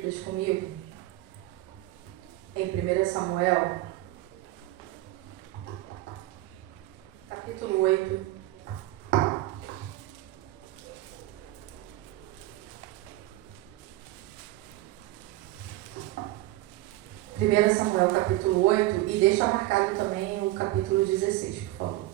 Bíblias comigo em 1 Samuel, capítulo 8. Primeiro Samuel, capítulo 8, e deixa marcado também o capítulo 16, por favor.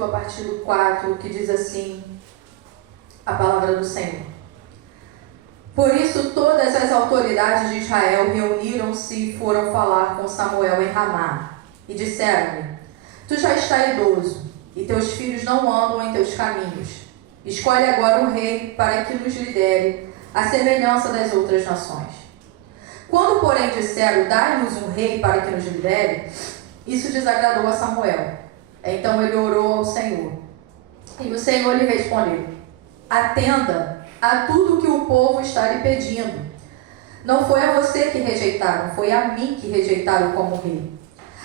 A partir do 4, que diz assim, a palavra do Senhor. Por isso todas as autoridades de Israel reuniram-se e foram falar com Samuel em Ramá, e disseram-lhe: Tu já estás idoso, e teus filhos não andam em teus caminhos. Escolhe agora um rei para que nos lidere, à semelhança das outras nações. Quando, porém, disseram: Dai-nos um rei para que nos lidere, isso desagradou a Samuel. Então ele orou ao Senhor. E o Senhor lhe respondeu: Atenda a tudo que o povo está lhe pedindo. Não foi a você que rejeitaram, foi a mim que rejeitaram como rei.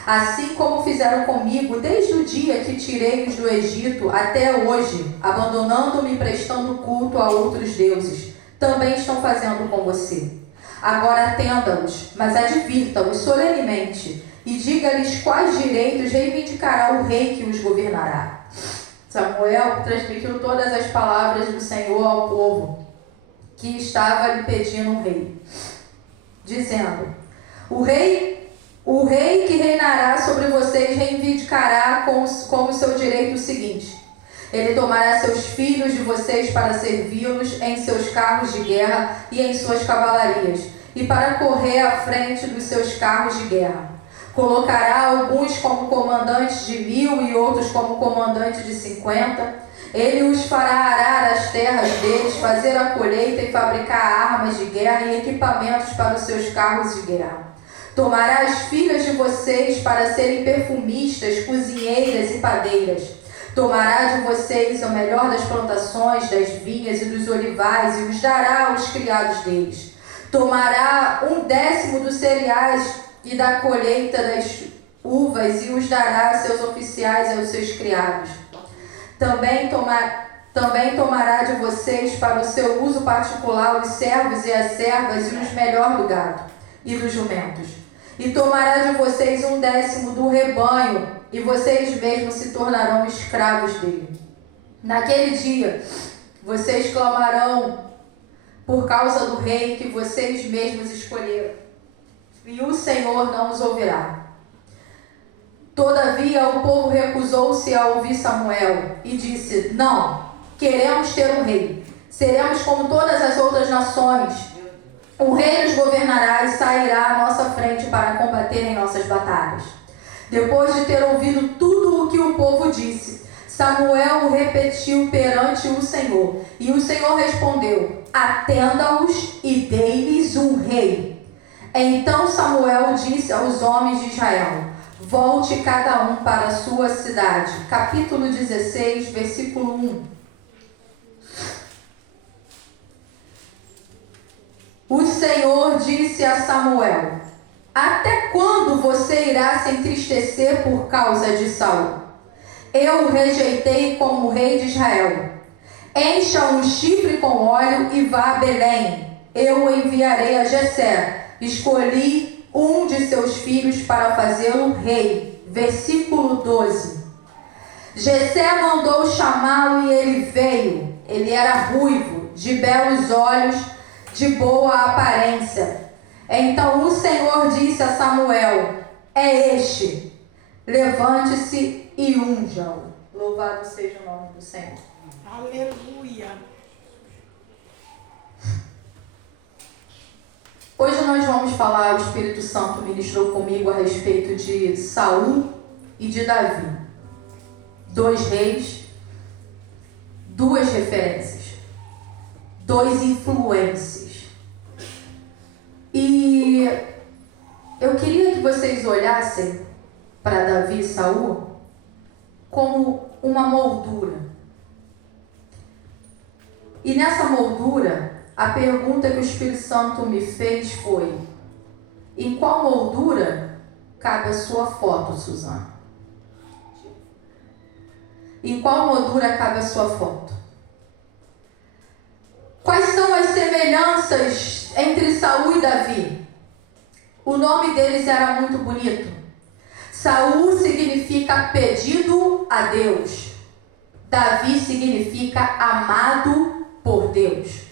Assim como fizeram comigo desde o dia que tirei-os do Egito até hoje, abandonando-me e prestando culto a outros deuses, também estão fazendo com você. Agora atenda-os, mas advirta-os solenemente, e diga-lhes quais direitos reivindicará o rei que os governará. Samuel transmitiu todas as palavras do Senhor ao povo que estava lhe pedindo um rei, dizendo: O rei que reinará sobre vocês reivindicará como seu direito o seguinte: ele tomará seus filhos de vocês para servi-los em seus carros de guerra e em suas cavalarias, e para correr à frente dos seus carros de guerra. Colocará alguns como comandantes de 1000 e outros como comandantes de 50. Ele os fará arar as terras deles, fazer a colheita e fabricar armas de guerra e equipamentos para os seus carros de guerra. Tomará as filhas de vocês para serem perfumistas, cozinheiras e padeiras. Tomará de vocês o melhor das plantações, das vinhas e dos olivais e os dará aos criados deles. Tomará 1/10 dos cereais e da colheita das uvas e os dará a seus oficiais e aos seus criados. Também tomará de vocês para o seu uso particular os servos e as servas e os melhor do gado e dos jumentos. E tomará de vocês 1/10 do rebanho, e vocês mesmos se tornarão escravos dele. Naquele dia, vocês clamarão por causa do rei que vocês mesmos escolheram, e o Senhor não os ouvirá. Todavia o povo recusou-se a ouvir Samuel e disse: Não, queremos ter um rei. Seremos como todas as outras nações. O rei nos governará e sairá à nossa frente para combater em nossas batalhas. Depois de ter ouvido tudo o que o povo disse, Samuel o repetiu perante o Senhor. E o Senhor respondeu: Atenda-os e dei-lhes um rei. Então Samuel disse aos homens de Israel: Volte cada um para a sua cidade. Capítulo 16, versículo 1. O Senhor disse a Samuel: Até quando você irá se entristecer por causa de Saul? Eu o rejeitei como rei de Israel. Encha um chifre com óleo e vá a Belém. Eu o enviarei a Jessé. Escolhi um de seus filhos para fazê-lo rei. Versículo 12. Jessé mandou chamá-lo e ele veio. Ele era ruivo, de belos olhos, de boa aparência. Então o Senhor disse a Samuel: É este. Levante-se e unja-o. Louvado seja o nome do Senhor. Aleluia. Hoje nós vamos falar, o Espírito Santo ministrou comigo a respeito de Saul e de Davi. 2 reis, 2 referências, 2 influências. E eu queria que vocês olhassem para Davi e Saul como uma moldura. E nessa moldura, a pergunta que o Espírito Santo me fez foi: Em qual moldura cabe a sua foto, Suzana? Em qual moldura cabe a sua foto? Quais são as semelhanças entre Saul e Davi? O nome deles era muito bonito. Saul significa pedido a Deus. Davi significa amado por Deus.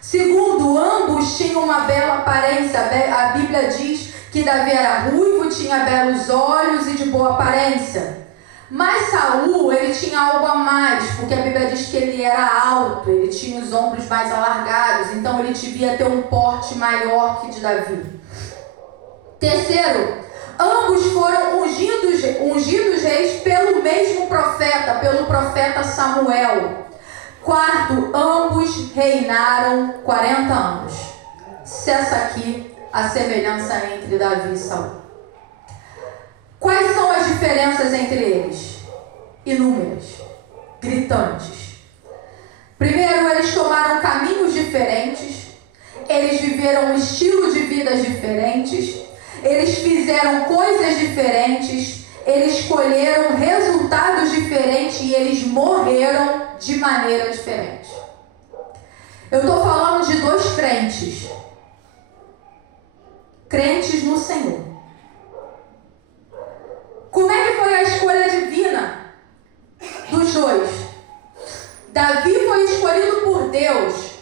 Segundo, ambos tinham uma bela aparência. A Bíblia diz que Davi era ruivo, tinha belos olhos e de boa aparência. Mas Saul, ele tinha algo a mais, porque a Bíblia diz que ele era alto, ele tinha os ombros mais alargados, então ele devia ter um porte maior que de Davi. Terceiro, ambos foram ungidos reis pelo mesmo profeta, pelo profeta Samuel. Quarto, ambos reinaram 40 anos. Cessa aqui a semelhança entre Davi e Saul. Quais são as diferenças entre eles? Inúmeras, gritantes. Primeiro, eles tomaram caminhos diferentes, eles viveram um estilo de vida diferentes, eles fizeram coisas diferentes, eles colheram resultados diferentes e eles morreram de maneira diferente. Eu estou falando de dois crentes. Crentes no Senhor. Como é que foi a escolha divina dos dois? Davi foi escolhido por Deus.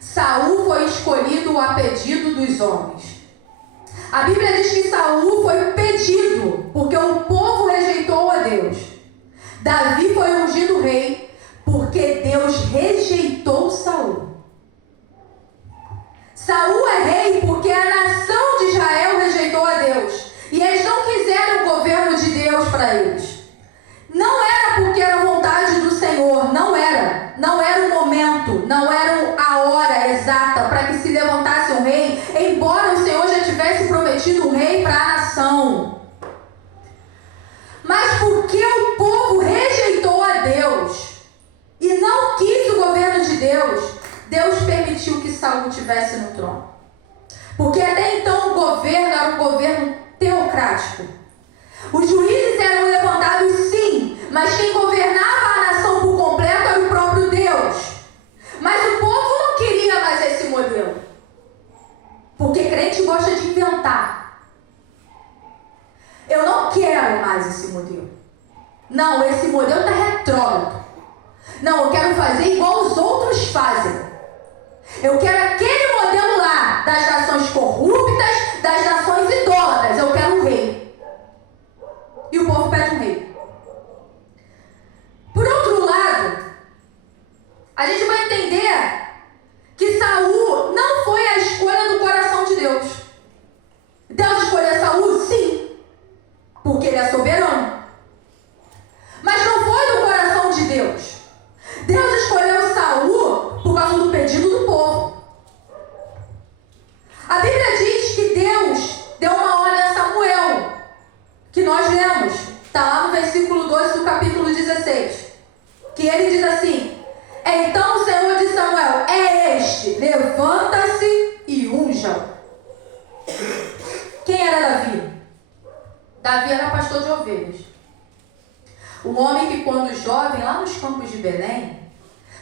Saul foi escolhido a pedido dos homens. A Bíblia diz que Saul foi pedido, porque o povo rejeitou a Deus. Davi foi ungido rei, porque Deus rejeitou Saul. Saul é rei porque a nação de Israel rejeitou a Deus. E eles não quiseram o governo de Deus para eles. Não era porque era vontade do Senhor, não era. Não era o momento, não era a hora exata para que se levantasse um rei, embora o Senhor já tivesse prometido um rei para a nação. Mas porque o povo rejeitou a Deus e não quis o governo de Deus, Deus permitiu que Saul estivesse no trono. Porque até então o governo era um governo teocrático. Os juízes eram levantados sim, mas quem governava a nação por completo era o próprio Deus. Mas o povo não queria mais esse modelo. Porque crente gosta de inventar. Eu não quero mais esse modelo. Não, esse modelo está retrógrado. Não, eu quero fazer igual os outros fazem. Eu quero aquele modelo lá, das nações corruptas, das nações idólatras. Eu quero um rei. E o povo pede um rei. Por outro lado, a gente vai entender que Saul não foi a escolha do coração de Deus. Deus escolheu Saul? Sim. Porque ele é soberano. Mas não foi do coração de Deus. Deus escolheu Saul por causa do pedido do povo. A Bíblia diz que Deus deu uma ordem a Samuel, que nós lemos, está lá no versículo 12 do capítulo 16, que ele diz assim: então o Senhor disse a Samuel: é este, levanta-se e unja-o. Quem era Davi? Davi era pastor de ovelhas. Um homem que, quando jovem, lá nos campos de Belém,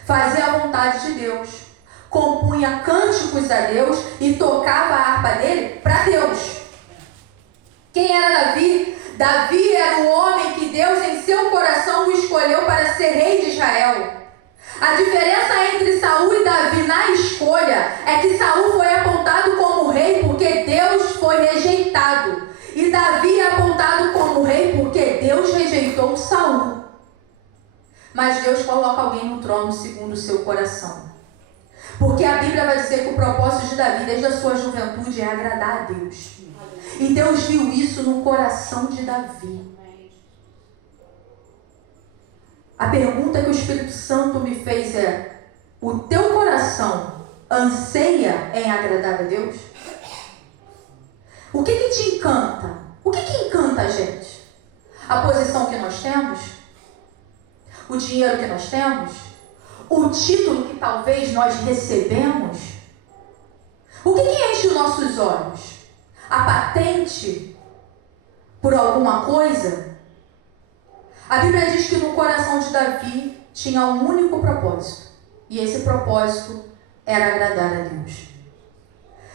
fazia a vontade de Deus, compunha cânticos a Deus e tocava a harpa dele para Deus. Quem era Davi? Davi era o homem que Deus em seu coração o escolheu para ser rei de Israel. A diferença entre Saul e Davi na escolha é que Saul foi apontado como rei porque Deus foi rejeitado. E Davi é apontado como rei porque Deus rejeitou Saul. Mas Deus coloca alguém no trono segundo o seu coração. Porque a Bíblia vai dizer que o propósito de Davi desde a sua juventude é agradar a Deus. E Deus viu isso no coração de Davi. A pergunta que o Espírito Santo me fez é: o teu coração anseia em agradar a Deus? O que te encanta? O que encanta a gente? A posição que nós temos? O dinheiro que nós temos? O título que talvez nós recebemos? O que enche os nossos olhos? a patente por alguma coisa, a Bíblia diz que no coração de Davi tinha um único propósito. E esse propósito era agradar a Deus.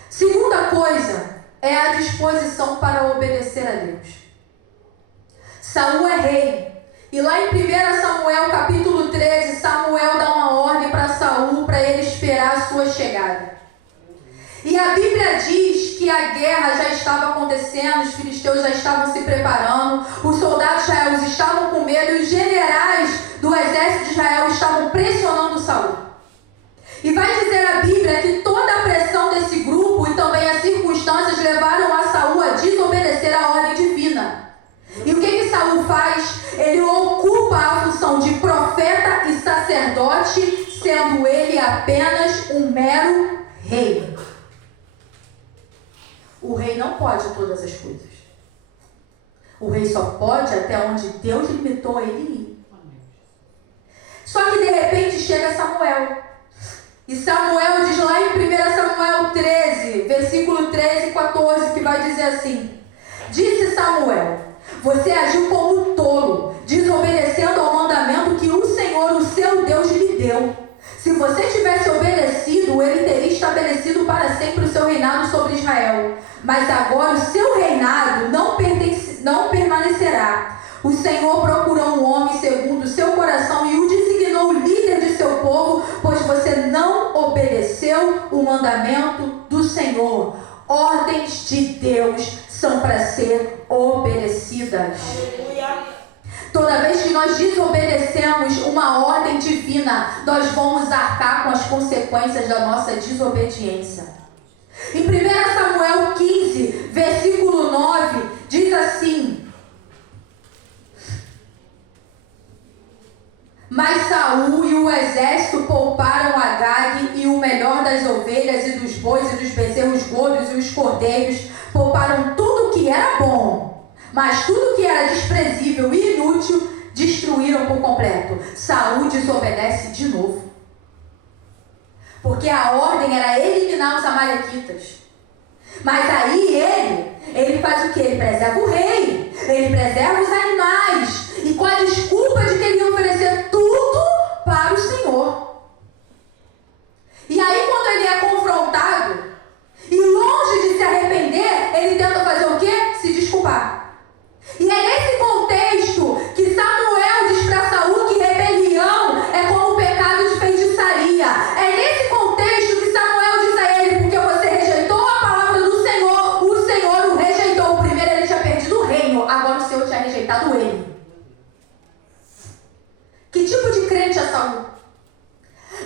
Segunda coisa é a disposição para obedecer a Deus. Saul é rei. E lá em 1 Samuel capítulo 13, Samuel dá uma ordem para Saul para ele esperar a sua chegada. E a Bíblia diz que a guerra já estava acontecendo, os filisteus já estavam se preparando, os soldados de Israel estavam com medo e os generais do exército de Israel estavam pressionando Saul. E vai dizer a Bíblia que toda a pressão desse grupo e também as circunstâncias levaram a Saul a desobedecer a ordem divina. E o que Saul faz? Ele ocupa a função de profeta e sacerdote, sendo ele apenas um mero rei. O rei não pode todas as coisas. O rei só pode até onde Deus limitou ele ir. Só que de repente chega Samuel. E Samuel diz lá em 1 Samuel 13, versículo 13 e 14, que vai dizer assim: disse Samuel: você agiu como tolo, desobedecendo ao mandamento que o Senhor, o seu Deus, lhe deu. Se você tivesse obedecido, ele teria estabelecido para sempre o seu reinado sobre Israel. Mas agora o seu reinado não permanecerá. O Senhor procurou um homem segundo o seu coração e o designou líder de seu povo, pois você não obedeceu o mandamento do Senhor. Ordens de Deus são para ser obedecidas. Toda vez que nós desobedecemos uma ordem divina, nós vamos arcar com as consequências da nossa desobediência. Em 1 Samuel 15, versículo 9, diz assim: mas Saul e o exército pouparam Agag e o melhor das ovelhas e dos bois e dos bezerros gordos e os cordeiros, pouparam tudo que era bom, mas tudo que era desprezível e inútil destruíram por completo. Saul desobedece de novo, porque a ordem era eliminar os amalequitas. Mas aí ele faz o que? Ele preserva o rei, ele preserva os animais, e com a desculpa de que ele ia oferecer tudo para o Senhor. E aí quando ele é confrontado, e longe de se arrepender, ele tenta fazer o quê? Se desculpar. E é nesse contexto que Samuel diz para Saul que rebelião é como pecado de feitiçaria. É nesse contexto que Samuel diz a ele: porque você rejeitou a palavra do Senhor, o Senhor o rejeitou. Primeiro ele tinha perdido o reino, agora o Senhor tinha rejeitado ele. Que tipo de crente é Saul?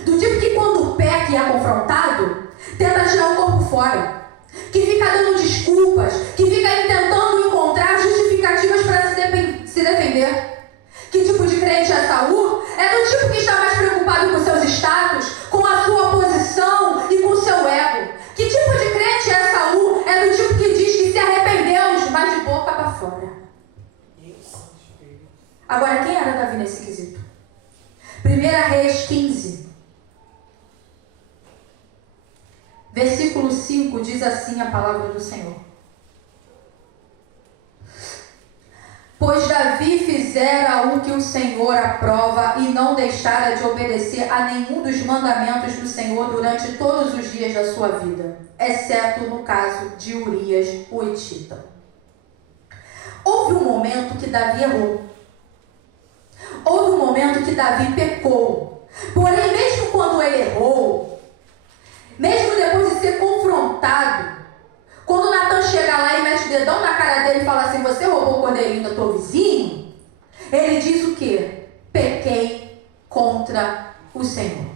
Do tipo que quando peca e é confrontado, tenta tirar o corpo fora, que fica dando desculpas, que fica tentando encontrar justificativas para se defender. Que tipo de crente é Saul? É do tipo que está mais preocupado com seus status, com a sua posição e com o seu ego. Que tipo de crente é Saul? É do tipo que diz que se arrependeu, mas de boca para fora. Agora, quem era Davi nesse quesito? 1 Reis 15, versículo 5, diz assim a palavra do Senhor: pois Davi fizera o que o Senhor aprova e não deixara de obedecer a nenhum dos mandamentos do Senhor durante todos os dias da sua vida, exceto no caso de Urias, o Hitita. Houve um momento que Davi errou. Houve um momento que Davi pecou. Porém, mesmo quando ele errou, mesmo depois de ser confrontado, quando Natan chega lá e mete o dedão na cara dele e fala assim: você roubou o cordeirinho do teu vizinho? Ele diz o quê? Pequei contra o Senhor.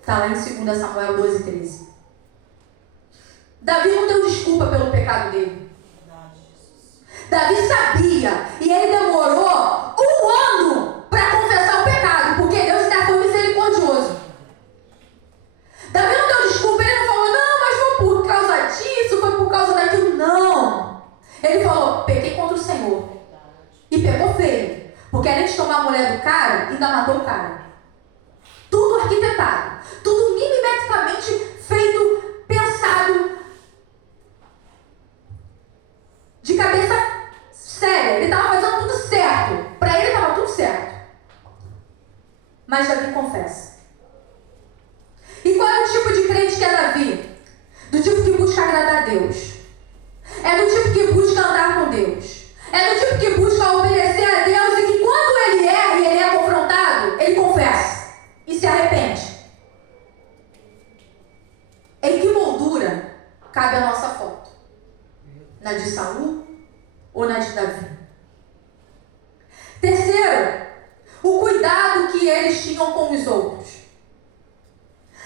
Está lá em 2 Samuel 12, 13. Davi não deu desculpa pelo pecado dele. Davi sabia, e ele demorou um ano para confessar o pecado, porque Deus ainda foi misericordioso. Davi não deu desculpa, ele não falou: não, mas foi por causa disso, foi por causa daquilo. Não. Ele falou: pequei contra o Senhor. E pegou feio, porque além de tomar a mulher do cara, ainda matou o cara. Tudo arquitetado, tudo milimetricamente feito, pensado. de cabeça séria. Ele estava fazendo tudo certo. Para ele estava tudo certo. Mas Davi confessa. E qual é o tipo de crente que é Davi? Do tipo que busca agradar a Deus. É do tipo que busca andar com Deus. É do tipo que busca obedecer a Deus e que quando ele erra e ele é confrontado, ele confessa e se arrepende. Em que moldura cabe a nossa foto? Na de Saul ou na de Davi? Terceiro, o cuidado que eles tinham com os outros.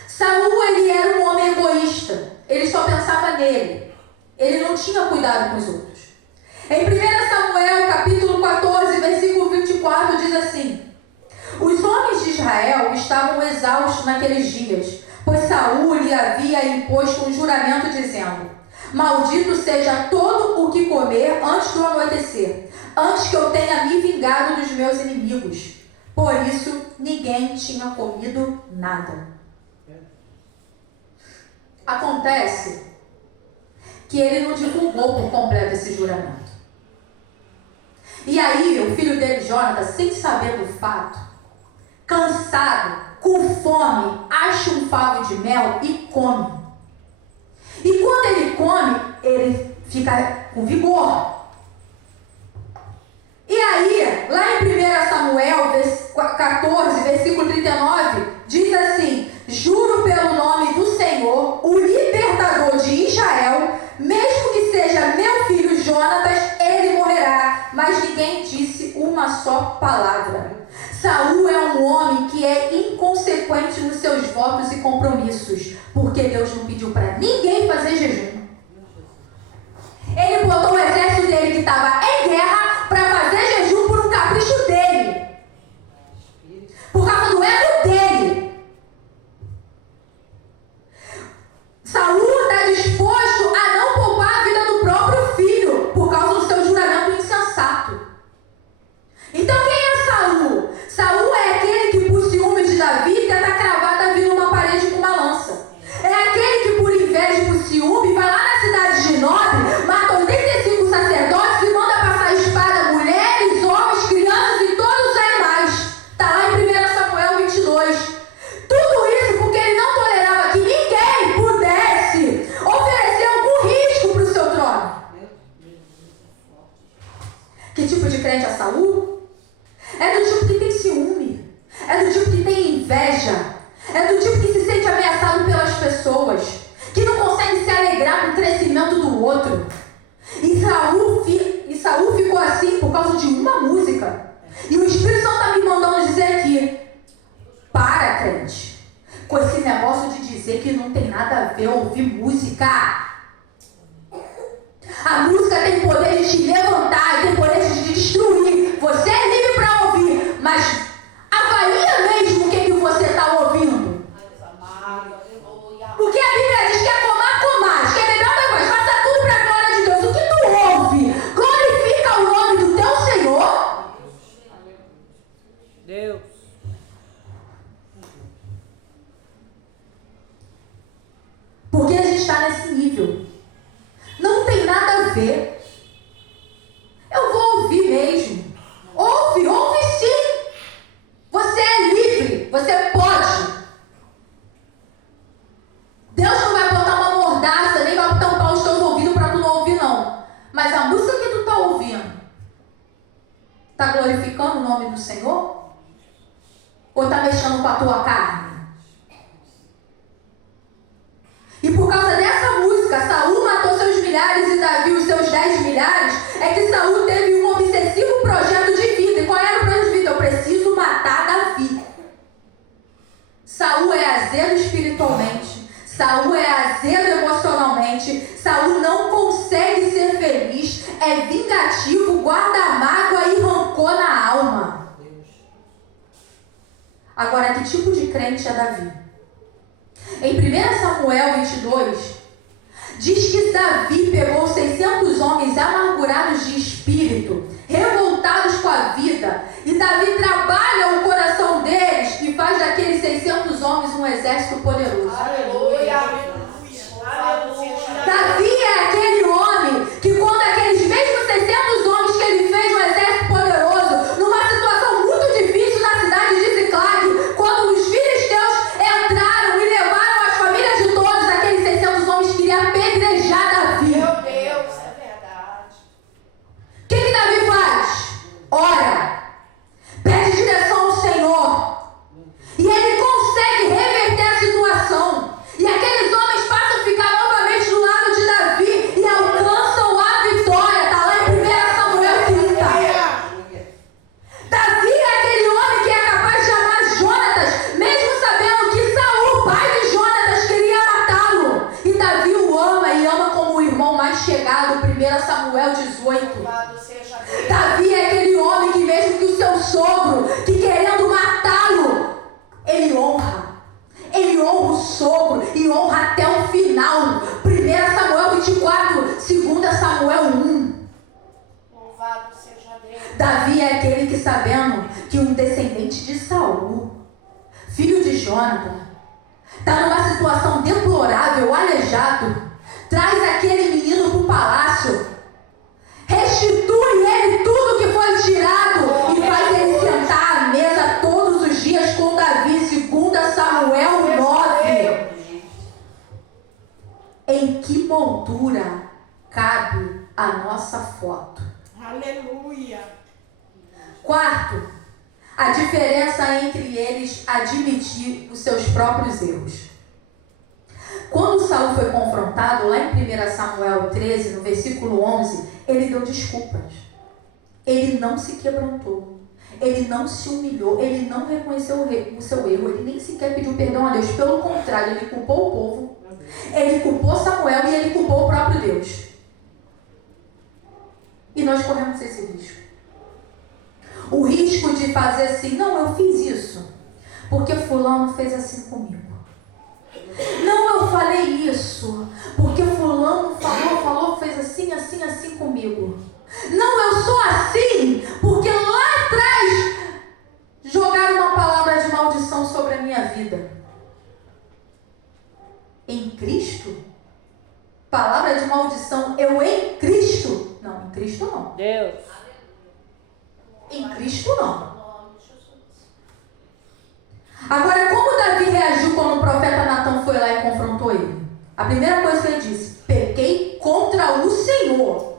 Saul, ele era um homem egoísta. Ele só pensava nele. Ele não tinha cuidado com os outros. Em 1 Samuel, capítulo 14, versículo 24, diz assim: os homens de Israel estavam exaustos naqueles dias, pois Saul lhe havia imposto um juramento dizendo: maldito seja todo o que comer antes do anoitecer, antes que eu tenha me vingado dos meus inimigos. Por isso, ninguém tinha comido nada. Acontece que ele não divulgou por completo esse juramento. E aí, o filho dele, Jonatas, sem saber do fato, cansado, com fome, acha um favo de mel e come. E quando ele come, ele fica com vigor. E aí, lá em 1 Samuel 14, versículo 39, diz assim: juro pelo nome do Senhor, o libertador de Israel, mesmo que seja meu filho Jonatas, ele morrerá. Mas ninguém disse uma só palavra. Saul é um homem que é inconsequente nos seus votos e compromissos, porque Deus não pediu para ninguém fazer jejum. Ele botou o exército dele que estava em guerra para fazer jejum por um capricho dele, por causa do ego dele. Saul está disposto a não poupar a vida do próprio filho por causa do seu juramento insensato. Então quem é Saul? Saul é aquele que por ciúme de Davi tenta cravar Davi numa parede com uma lança. É aquele que por inveja e por ciúme vai lá na cidade de Nob, mata 85 sacerdotes e manda passar a espada mulheres, homens, crianças e todos os animais. Está lá em 1 Samuel 22. Tudo isso porque ele não tolerava que ninguém pudesse oferecer algum risco para o seu trono. Que tipo de crente é Saul? É do tipo que tem ciúme. É do tipo que tem inveja. É do tipo que se sente ameaçado pelas pessoas, que não consegue se alegrar com o crescimento do outro. E Saul ficou assim por causa de uma música. E o Espírito Santo está me mandando dizer aqui: para, crente, com esse negócio de dizer que não tem nada a ver ouvir música. A música tem poder de te levantar, tem poder de te destruir. Você é livre para ouvir, mas avalia mesmo o que você está ouvindo. Porque a Bíblia diz que é comar, quer beber uma coisa, faça tudo para a glória de Deus. O que tu ouve glorifica o nome do teu Senhor? Deus. Porque a gente está nesse nível. Não tem nada a ver. Eu vou ouvir mesmo. Ouve sim. Você é livre, você pode. Deus não vai botar uma mordaça, nem vai tampar os teus ouvidos para tu não ouvir, não. Mas a música que tu está ouvindo, está glorificando o nome do Senhor? Ou está mexendo com a tua carne? E por causa dessa música, Saul matou seus milhares e Davi os seus 10 milhares, é que Saul teve um obsessivo projeto de vida. E qual era o projeto de vida? Eu preciso matar Davi. Saul é azedo espiritualmente, Saul é azedo emocionalmente, Saul não consegue ser feliz, é vingativo, guarda mágoa e rancor na alma. Agora, que tipo de crente é Davi? Em 1 Samuel 22, diz que Davi pegou 600 homens amargurados de espírito, revoltados com a vida, e Davi trabalha o coração deles e faz daqueles 600 homens um exército poderoso. Aleluia. Davi é aquele homem que quando aqueles mesmos Davi é aquele que, sabendo que um descendente de Saul, filho de Jonathan, está numa situação deplorável, aleijado, traz aquele menino para o palácio, restitui ele tudo que foi tirado e faz ele sentar à mesa todos os dias com Davi, segundo Samuel 9. Em que moldura cabe a nossa foto? Aleluia. Quarto, a diferença entre eles admitir os seus próprios erros. Quando Saul foi confrontado, lá em 1 Samuel 13, no versículo 11, ele deu desculpas. Ele não se quebrantou. Ele não se humilhou. Ele não reconheceu o seu erro. Ele nem sequer pediu perdão a Deus. Pelo contrário, ele culpou o povo. Ele culpou Samuel e ele culpou o próprio Deus. E nós corremos esse risco. O risco de fazer assim, não, eu fiz isso porque fulano fez assim comigo. Não, eu falei isso porque fulano falou, fez assim, assim, assim comigo. Não, eu sou assim porque lá atrás jogaram uma palavra de maldição sobre a minha vida. Em Cristo? Palavra de maldição, eu em Cristo? Não, em Cristo não. Deus. Em Cristo não. Agora, como Davi reagiu quando o profeta Natã foi lá e confrontou ele? A primeira coisa que ele disse: pequei contra o Senhor.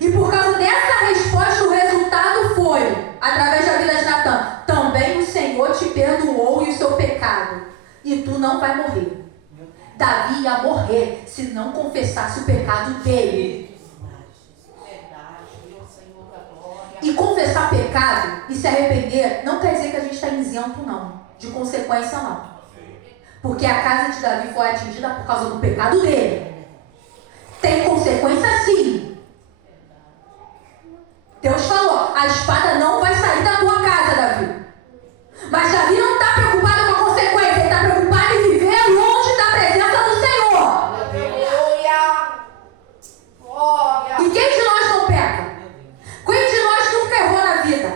E por causa dessa resposta, o resultado foi, através da vida de Natã, também o Senhor te perdoou e o seu pecado, e tu não vai morrer. Davi ia morrer se não confessasse o pecado dele. E confessar pecado e se arrepender não quer dizer que a gente está isento, não. De consequência, não. Porque a casa de Davi foi atingida por causa do pecado dele. Tem consequência, sim. Deus falou: a espada não vai sair da tua casa, Davi. Mas Davi não está preocupado com a consequência. Ele está preocupado em viver longe da presença do Senhor. Aleluia. Glória. E quem de nós não peca? Quem de nós nunca errou na vida?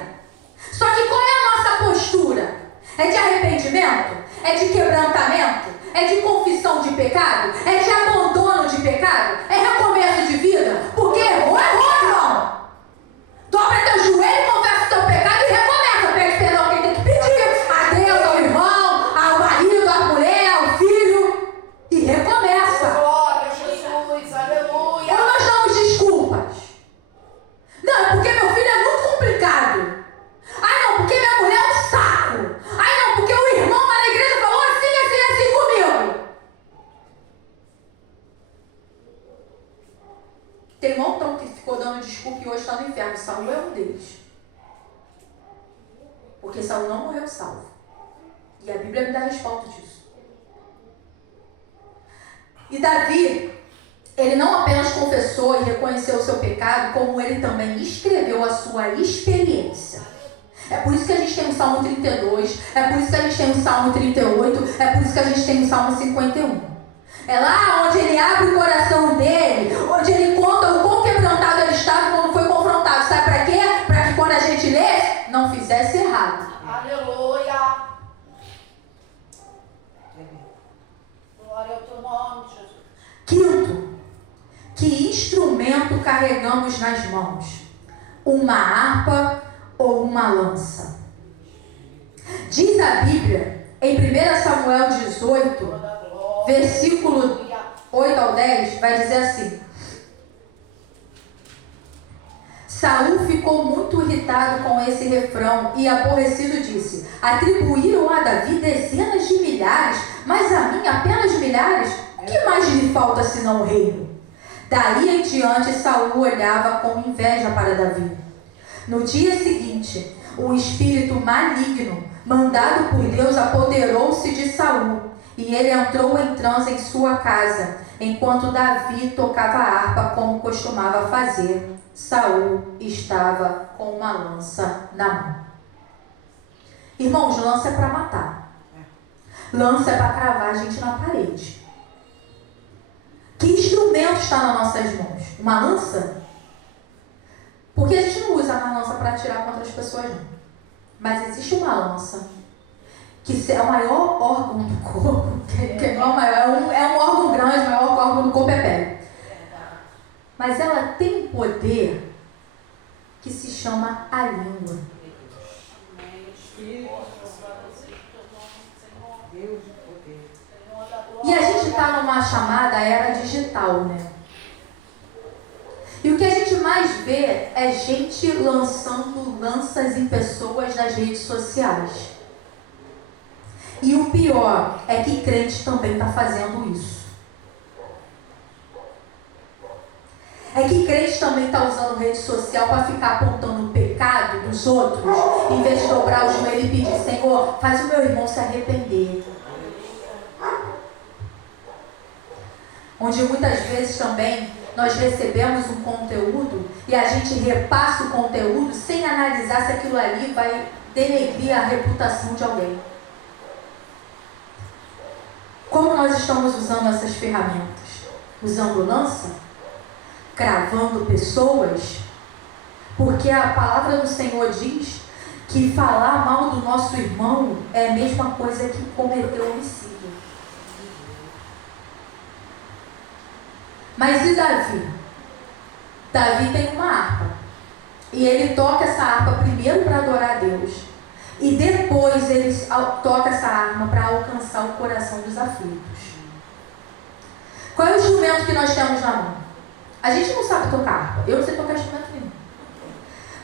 Só que qual é a nossa postura? É de arrependimento? É de quebrantamento? É de confissão de pecado? É de abandono de pecado? É recomeço de vida? Porque errou, irmão. Dobra teu joelho, confessa o teu pecado e recomeça. Pede perdão a quem tem que pedir. A Deus, ao irmão, ao marido, à mulher, ao filho. E recomeça. Glória a Jesus. Aleluia. Ou nós damos desculpas? Não, é porque meu filho é muito complicado. Ai não, porque minha mulher é um saco. Ai não, porque o irmão lá na igreja falou assim, assim, assim comigo. Tem um montão que ficou dando desculpa e hoje está no inferno. Saul é um deles. Porque Saul não morreu salvo. E a Bíblia me dá respaldo disso. E Davi, ele não apenas confessou e reconheceu o seu pecado, como ele também escreveu a sua experiência. É por isso que a gente tem o Salmo 32, é por isso que a gente tem o Salmo 38, é por isso que a gente tem o Salmo 51. É lá onde ele abre o coração dele, onde ele conta o quão quebrantado ele estava quando foi confrontado. Sabe para quê? Para que quando a gente lê, não fizesse errado. Aleluia. Glória ao teu nome, Jesus. Quinto, que instrumento carregamos nas mãos? Uma harpa ou uma lança? Diz a Bíblia, em 1 Samuel 18, versículo 8 ao 10, vai dizer assim: Saul ficou muito irritado com esse refrão e aborrecido disse: atribuíram a Davi dezenas de milhares, mas a mim apenas milhares? Que mais lhe falta senão o reino? Daí em diante Saul olhava com inveja para Davi. No dia seguinte, o espírito maligno, mandado por Deus, apoderou-se de Saul, e ele entrou em transe em sua casa, enquanto Davi tocava a harpa como costumava fazer. Saul estava com uma lança na mão. Irmãos, lança é para matar. Lança é para cravar a gente na parede. Que instrumento está nas nossas mãos? Uma lança? atirar contra as pessoas, não. Mas existe uma lança, que é o maior órgão do corpo, que não é o maior, é um órgão grande, o maior órgão do corpo é a pele. Mas ela tem um poder que se chama a língua. E a gente está numa chamada era digital, né? E o que a gente mais vê é gente lançando lanças em pessoas nas redes sociais. E o pior é que crente também está fazendo isso. É que crente também está usando rede social para ficar apontando o pecado dos outros, em vez de dobrar o joelho e pedir: Senhor, faz o meu irmão se arrepender. Onde muitas vezes também nós recebemos um conteúdo e a gente repassa o conteúdo sem analisar se aquilo ali vai denegrir a reputação de alguém. Como nós estamos usando essas ferramentas? Usando lança? Cravando pessoas? Porque a palavra do Senhor diz que falar mal do nosso irmão é a mesma coisa que cometer homicídio. Mas e Davi? Davi tem uma harpa. E ele toca essa harpa primeiro para adorar a Deus. E depois ele toca essa harpa para alcançar o coração dos aflitos. Qual é o instrumento que nós temos na mão? A gente não sabe tocar harpa. Eu não sei tocar instrumento nenhum.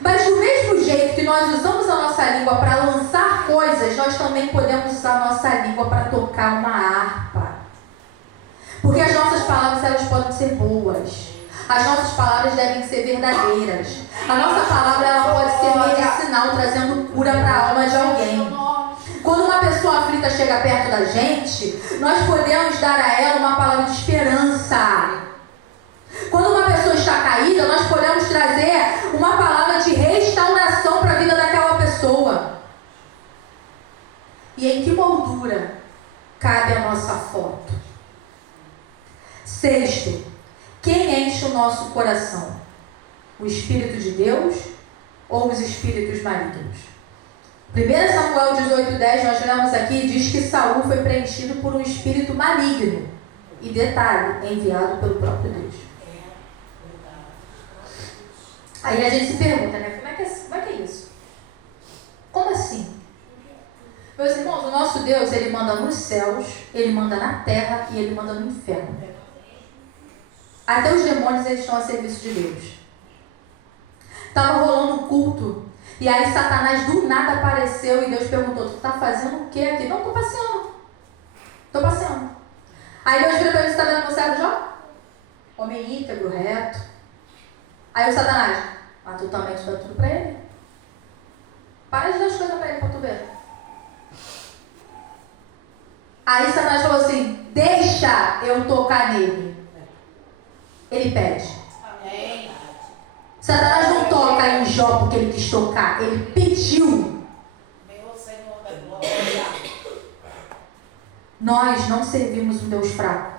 Mas do mesmo jeito que nós usamos a nossa língua para lançar coisas, nós também podemos usar a nossa língua para tocar uma harpa. Porque as nossas palavras, elas podem ser boas. As nossas palavras devem ser verdadeiras. A nossa palavra, ela pode ser medicinal, trazendo cura para a alma de alguém. Quando uma pessoa aflita chega perto da gente, nós podemos dar a ela uma palavra de esperança. Quando uma pessoa está caída, nós podemos trazer uma palavra de restauração para a vida daquela pessoa. E em que moldura cabe a nossa foto? Sexto, quem enche o nosso coração? O Espírito de Deus ou os espíritos malignos? 1 Samuel 18:10, nós lemos aqui, diz que Saul foi preenchido por um espírito maligno. E detalhe, enviado pelo próprio Deus. Aí a gente se pergunta, né? Como é que é isso? Como assim? Meus irmãos, o nosso Deus, ele manda nos céus, ele manda na terra e ele manda no inferno. Até os demônios, eles estão a serviço de Deus. Estava rolando um culto. E aí Satanás do nada apareceu e Deus perguntou: tu está fazendo o que aqui? Não, estou passeando. Estou passeando. Aí Deus vira para ele: você está vendo meu servo Jó? Homem íntegro, reto. Aí o Satanás: mas tu também te dá tudo para ele? Para de dar as coisas para ele para tu ver. Aí Satanás falou assim: deixa eu tocar nele. Ele pede. Amém. Satanás não toca em Jó porque ele quis tocar. Ele pediu. Meu Senhor da glória. Nós não servimos um Deus fraco.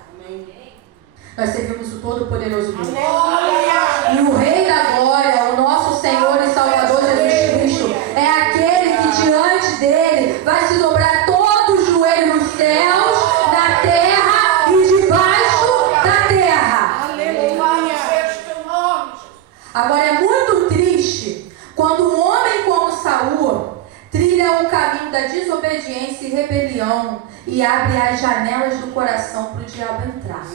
Nós servimos o Todo-Poderoso Deus. Glória. E o Rei da Glória, o nosso Senhor e Salvador Jesus Cristo, é aquele que diante dele vai se dobrar todo o joelho nos céus, na terra e debaixo da terra. Aleluia. Seja o teu nome, Jesus. Agora é muito triste quando um homem como Saul trilha o caminho da desobediência e rebelião e abre as janelas do coração para o diabo entrar.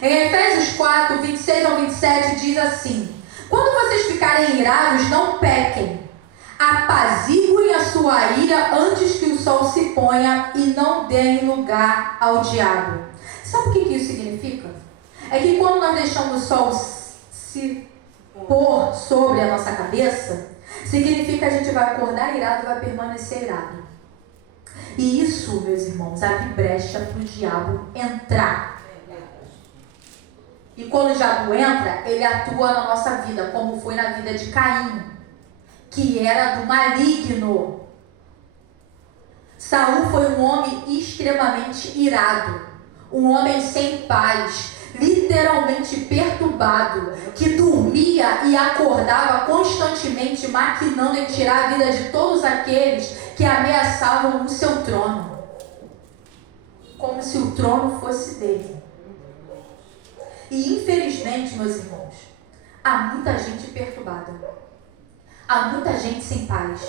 Em Efésios 4, 26 ao 27 diz assim: quando vocês ficarem irados, não pequem. Apaziguem a sua ira antes que o sol se ponha e não deem lugar ao diabo. Sabe o que isso significa? É que quando nós deixamos o sol se pôr sobre a nossa cabeça, significa que a gente vai acordar irado e vai permanecer irado. E isso, meus irmãos, abre brecha para o diabo entrar. E quando o diabo entra, ele atua na nossa vida, como foi na vida de Caim, que era do maligno. Saul foi um homem extremamente irado, um homem sem paz, literalmente perturbado, que dormia dormia e acordava constantemente maquinando em tirar a vida de todos aqueles que ameaçavam o seu trono, como se o trono fosse dele. E infelizmente, meus irmãos, há muita gente perturbada, há muita gente sem paz,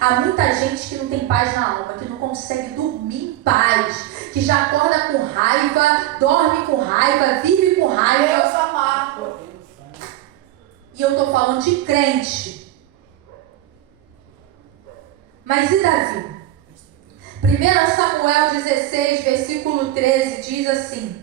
há muita gente que não tem paz na alma, que não consegue dormir em paz, que já acorda com raiva, dorme com raiva, vive com raiva. Deus amado. E eu estou falando de crente. Mas e Davi? 1 Samuel 16, versículo 13, diz assim: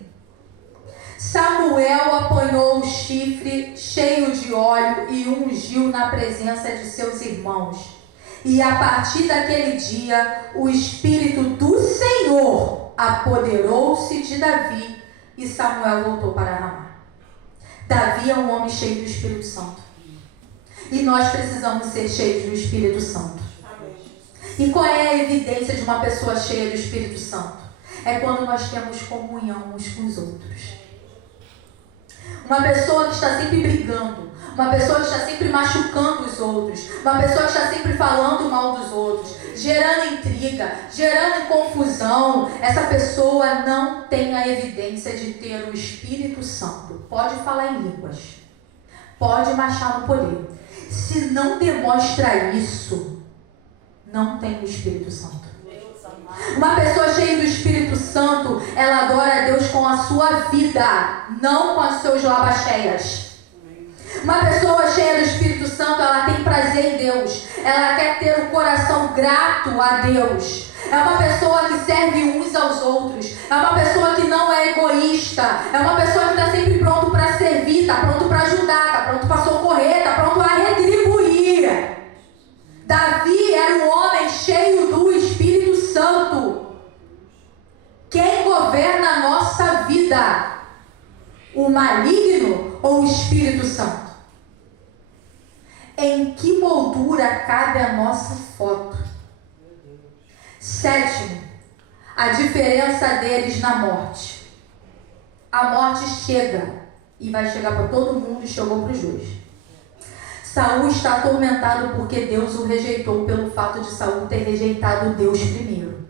Samuel apanhou o chifre cheio de óleo e o ungiu na presença de seus irmãos. E a partir daquele dia, o Espírito do Senhor apoderou-se de Davi e Samuel voltou para Ramá. Davi é um homem cheio do Espírito Santo. E nós precisamos ser cheios do Espírito Santo. E qual é a evidência de uma pessoa cheia do Espírito Santo? É quando nós temos comunhão uns com os outros. Uma pessoa que está sempre brigando, uma pessoa que está sempre machucando os outros, uma pessoa que está sempre falando mal dos outros, gerando intriga, gerando confusão, essa pessoa não tem a evidência de ter o Espírito Santo. Pode falar em línguas, pode marchar no poder. Se não demonstra isso, não tem o Espírito Santo. Uma pessoa cheia do Espírito Santo, ela adora a Deus com a sua vida, não com as seus labacheias. Uma pessoa cheia do Espírito Santo, ela tem prazer em Deus, ela quer ter o coração grato a Deus. É uma pessoa que serve uns aos outros, é uma pessoa que não é egoísta, é uma pessoa que está sempre pronto para servir, está pronto para ajudar, está pronto para socorrer, está pronto a retribuir. Davi era um homem cheio do Espírito Santo. Quem governa a nossa vida? O maligno ou o Espírito Santo? Em que moldura cabe a nossa foto? Sétimo, a diferença deles na morte. A morte chega e vai chegar para todo mundo e chegou para os dois. Saul está atormentado porque Deus o rejeitou pelo fato de Saul ter rejeitado Deus primeiro.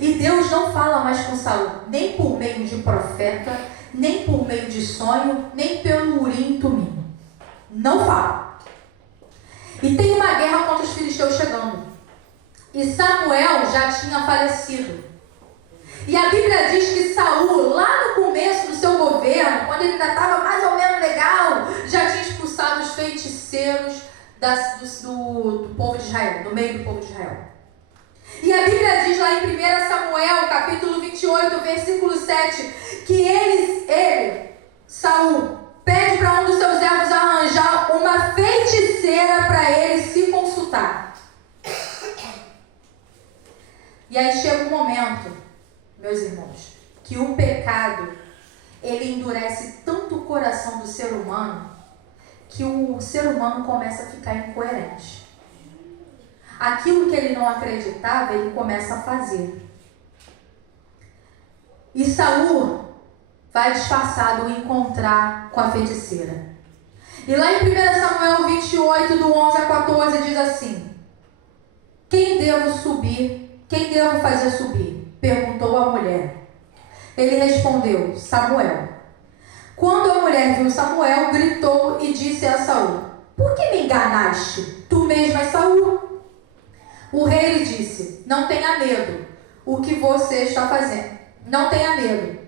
E Deus não fala mais com Saul, nem por meio de profeta, nem por meio de sonho, nem pelo Urim e Tumim. Não fala. E tem uma guerra contra os filisteus chegando. E Samuel já tinha falecido. E a Bíblia diz que Saul, lá no começo do seu governo, quando ele ainda estava mais ou menos legal, já tinha expulsado os feiticeiros do povo de Israel, do meio do povo de Israel. E a Bíblia diz lá em 1 Samuel, capítulo 28, versículo 7, que Saul, pede para um dos seus servos arranjar uma feiticeira para ele se consultar. E aí chega um momento, meus irmãos, que o pecado, ele endurece tanto o coração do ser humano, que o ser humano começa a ficar incoerente. Aquilo que ele não acreditava, ele começa a fazer. E Saul vai disfarçado encontrar com a feiticeira. E lá em 1 Samuel 28, do 11 a 14, diz assim: Quem devo fazer subir? Perguntou a mulher. Ele respondeu: Samuel. Quando a mulher viu Samuel, gritou e disse a Saul: Por que me enganaste? Tu mesmo és Saul. O rei lhe disse: Não tenha medo. O que você está fazendo? Não tenha medo.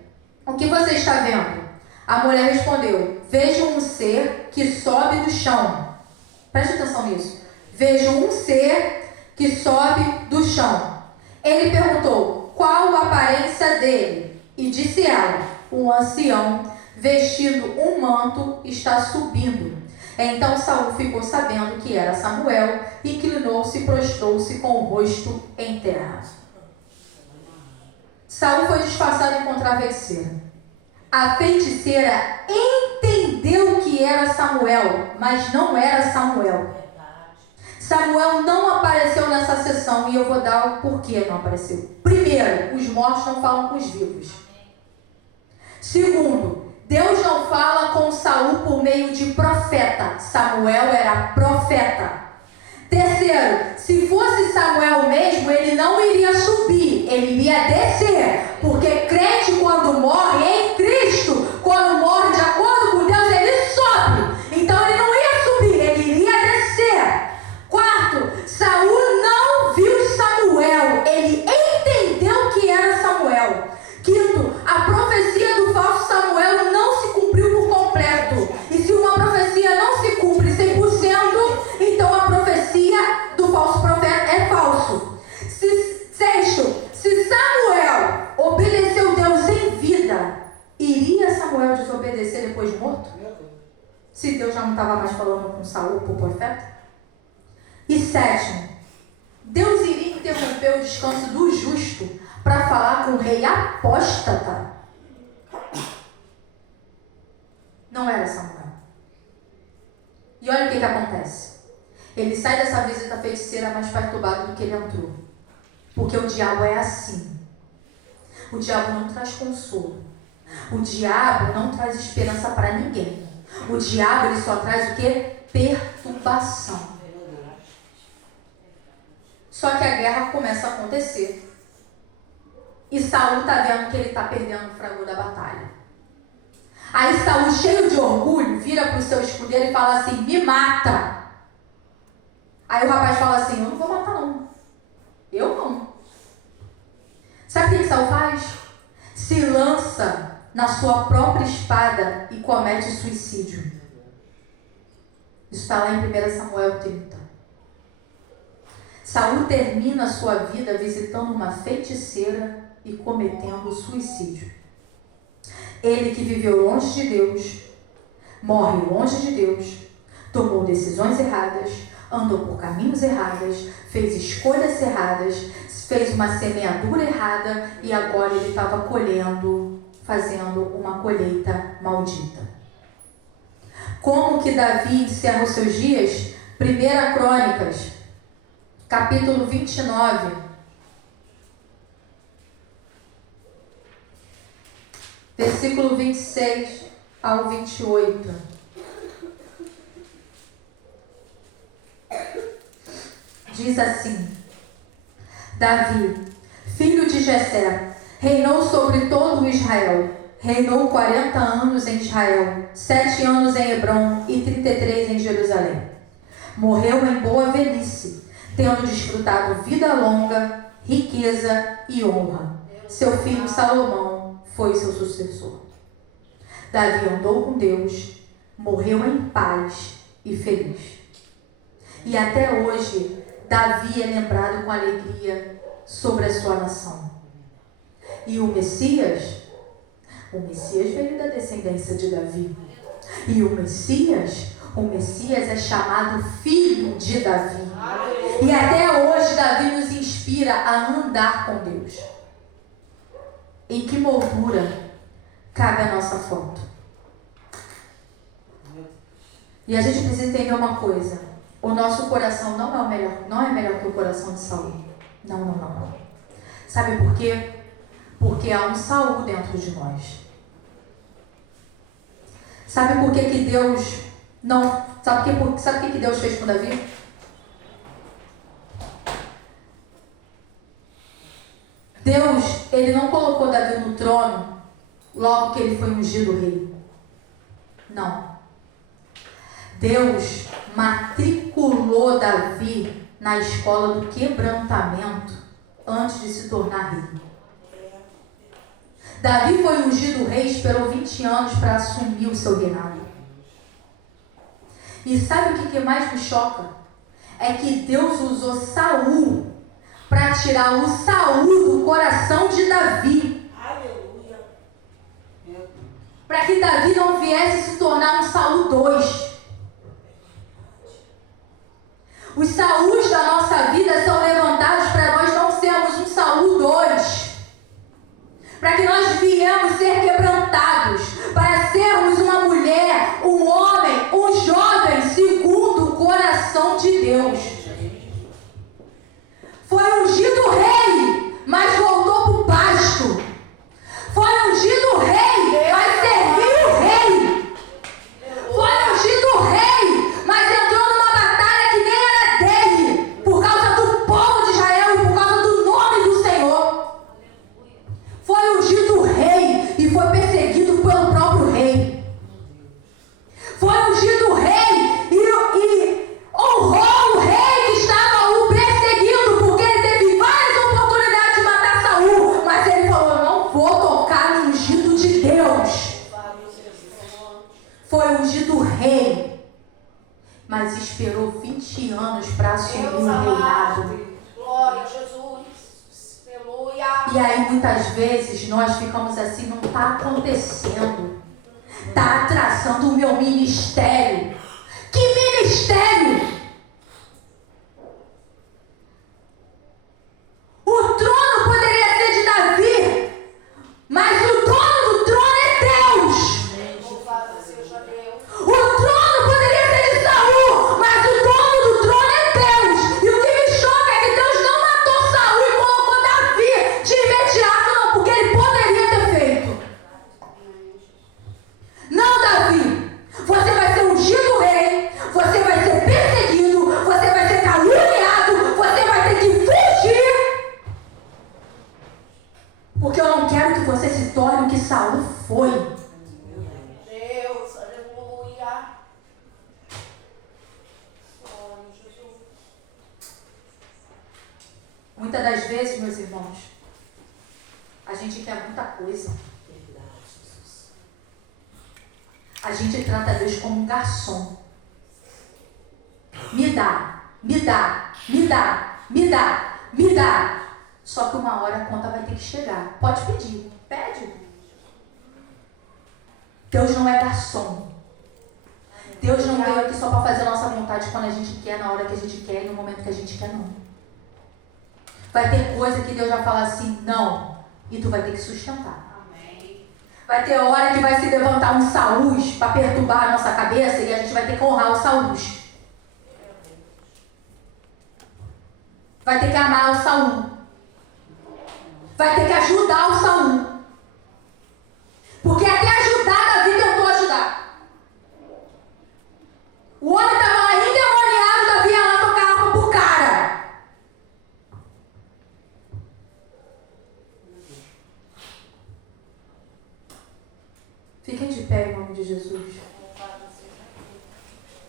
O que você está vendo? A mulher respondeu: Vejo um ser que sobe do chão. Preste atenção nisso. Vejo um ser que sobe do chão. Ele perguntou: Qual a aparência dele? E disse ela: Um ancião vestindo um manto está subindo. Então Saul ficou sabendo que era Samuel, inclinou-se e prostrou-se com o rosto em terra. Saul foi disfarçado a encontrar a feiticeira. A feiticeira entendeu que era Samuel, mas não era Samuel. Samuel não apareceu nessa sessão e eu vou dar o porquê não apareceu. Primeiro, os mortos não falam com os vivos. Segundo, Deus não fala com Saul por meio de profeta. Samuel era profeta. Terceiro, se fosse Samuel mesmo, ele não iria subir, ele iria descer. Porque crente, quando morre em Cristo, quando morre de acordo com Deus, ele sobe. Então ele não ia subir, ele iria descer. Quarto, Saul não viu Samuel, ele entendeu que era Samuel. Quinto, a profecia do falso Samuel não se cumpriu por completo. E se uma profecia não se cumpre 100%, então a profecia do falso profeta é falso. Sexto, se Samuel obedeceu Deus em vida, iria Samuel desobedecer depois de morto? Se Deus já não estava mais falando com Saul por profeta? E sétimo, Deus iria interromper o descanso do justo para falar com o rei apóstata? Não era Samuel. E olha o que acontece. Ele sai dessa visita feiticeira mais perturbado do que ele entrou. Porque o diabo é assim. O diabo não traz consolo. O diabo não traz esperança para ninguém. O diabo, ele só traz o quê? Perturbação. Só que a guerra começa a acontecer. E Saul está vendo que ele está perdendo o fragor da batalha. Aí Saul, cheio de orgulho, vira para o seu escudeiro e fala assim: me mata. Aí o rapaz fala assim: eu não vou matar não. Eu não. Sabe o que Saul faz? Se lança na sua própria espada e comete suicídio. Isso está lá em 1 Samuel 30. Saul termina a sua vida visitando uma feiticeira e cometendo suicídio. Ele que viveu longe de Deus, morre longe de Deus, tomou decisões erradas, andou por caminhos errados, fez escolhas erradas, fez uma semeadura errada e agora ele estava colhendo, fazendo uma colheita maldita. Como que Davi encerra os seus dias? 1 Crônicas, capítulo 29, versículo 26 ao 28. Diz assim: Davi, filho de Jessé, reinou sobre todo o Israel. Reinou 40 anos em Israel, 7 anos em Hebrom e 33 em Jerusalém. Morreu em boa velhice, tendo desfrutado vida longa, riqueza e honra. Seu filho Salomão foi seu sucessor. Davi andou com Deus, morreu em paz e feliz. E até hoje, Davi é lembrado com alegria sobre a sua nação. E o Messias veio da descendência de Davi. E o Messias é chamado filho de Davi. E até hoje Davi nos inspira a andar com Deus. Em que moldura cabe a nossa foto? E a gente precisa entender uma coisa: o nosso coração não é o melhor, não é melhor que o coração de Saul. Não. Sabe por quê? Porque há um Saul dentro de nós. Sabe por que Deus não... Sabe o que Deus fez com Davi? Deus, ele não colocou Davi no trono logo que ele foi ungido rei. Não. Deus matriculou Davi na escola do quebrantamento antes de se tornar rei. Davi foi ungido rei, esperou 20 anos para assumir o seu reinado. E sabe o que mais me choca? É que Deus usou Saul para tirar o Saul do coração de Davi. Aleluia. Para que Davi não viesse se tornar um Saul 2. Os Saús da nossa vida são levantados para nós não sermos um Saul 2. Para que nós viemos ser quebrantados, para sermos uma mulher, um homem, um jovem segundo o coração de Deus. Foi ungido rei, mas voltou para o pasto. Foi ungido rei, mas serviu o mas esperou 20 anos para assumir Deus o reinado. amado. Glória a Jesus. Aleluia. E aí muitas vezes nós ficamos assim, não está acontecendo. Está atrasando o meu ministério. Que ministério? O trono poderia ser de Davi, mas o dono do trono é Deus. Louvado seja Deus. O trono poderia ser de Saul, mas o dono do trono é Deus. E o que me choca é que Deus não matou Saul e colocou Davi de imediato, não, porque ele poderia ter feito. Não, Davi, você vai ser ungido rei, você vai ser perseguido, você vai ser caluniado, você vai ter que fugir. Porque eu não quero que você se torne o que Saul foi. Deus, aleluia. Glória a Jesus. Muitas das vezes, meus irmãos, a gente quer muita coisa. A gente trata Deus como um garçom. Me dá, me dá, me dá, me dá, me dá. Só que uma hora a conta vai ter que chegar. Pode pedir, pede. Deus não é garçom. Deus não veio aqui só para fazer a nossa vontade quando a gente quer, na hora que a gente quer e no momento que a gente quer, não. Vai ter coisa que Deus vai falar assim, não, e tu vai ter que sustentar. Amém. Vai ter hora que vai se levantar um Saús para perturbar a nossa cabeça e a gente vai ter que honrar o Saús. Vai ter que amar o Saul. Vai ter que ajudar o Saul. Porque até ajudar Davi tentou ajudar. O homem estava lá endemoniado, Davi ia lá tocar a arma pro cara. Fiquem de pé em nome de Jesus. Louvado seja Deus.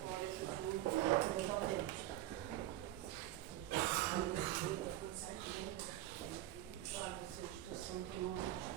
Glória a Jesus. Glória seja o teu santo nome.